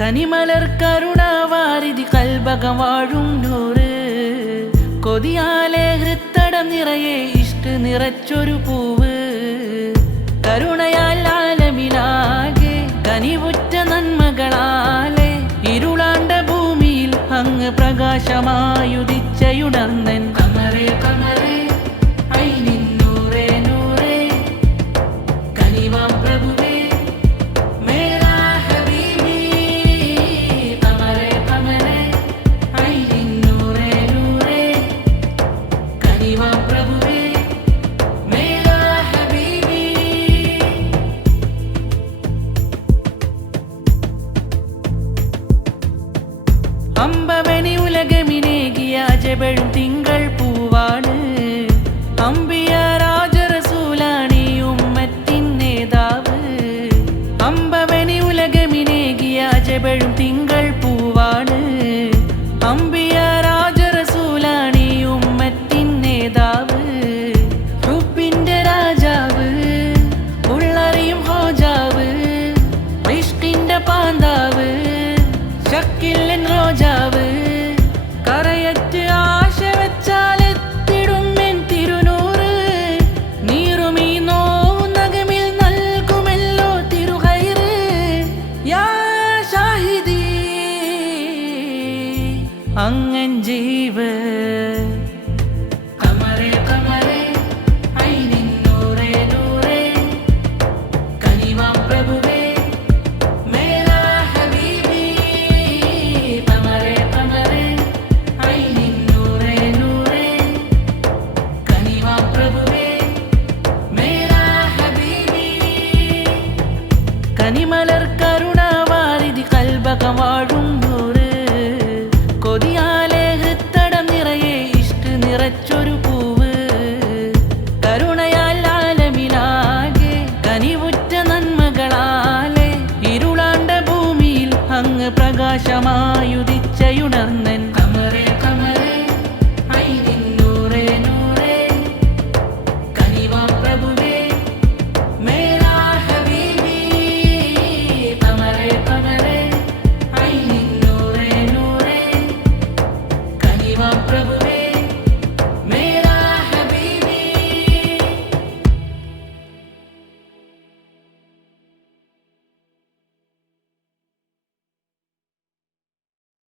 കനിമലർ കരുണാവാരിധി കൽബകം വാഴും നൂറ് കൊതിയാലെ ഹൃത്തടം നിറയെ ഇഷ്ട് നിറച്ചൊരു പൂവ് കരുണയാൽ ആലമിലാകെ കനിവുറ്റ നന്മകളാലെ ഇരുളാണ്ട ഭൂമിയിൽ അങ്ങ് പ്രകാശമായുദിച്ചയുണർന്നൻ കമറേ കമറേ ഐനിൻ നൂറേ നൂറേ കനിവാം പ്രഭുവേ മേരാ ഹബീബി കമറേ കമറേ ഐനിൻ നൂറേ നൂറേ കനിവാം പ്രഭുവേ മേരാ ഹബീബി അമ്പവനി ഉലകമിനേകിയ അജബഴും തിങ്കൾ പൂവാണ് അമ്പിയ രാജറസൂലാണി ഉമ്മത്തിൻ നേതാവ് അമ്പവനി ഉലകമിനേകിയ അജബഴും തിങ്കൾ പൂവാണ് അമ്പിയ രാജറസൂലാണി ഉമ്മത്തിൻ നേതാവ് ഹുബ്ബിന്റെ രാജാവ് ഉള്ളറിയും ഹോജാവ് ഇഷ്കിന്റെ പാന്താവ് ശക്കില്ലൻ റോജാവ് കറയറ്റ് ആശ വെച്ചാലെത്തിടും എൻ തിരുനൂറ് നീറുമീ നോവുന്നകമിൽ നൽകുമല്ലോ തിരുഹൈറ് യാ ഷാഹിദി അങ്ങൻ ജീവ് കമറേ കമറേ ഐനിൻ നൂറേ നൂറേ കനിവാം പ്രഭുവേ മേരാ ഹബീബി കമറേ കമറേ ഐനിൻ നൂറേ നൂറേ കനിവാം പ്രഭുവേ മേരാ ഹബീബി കനിമല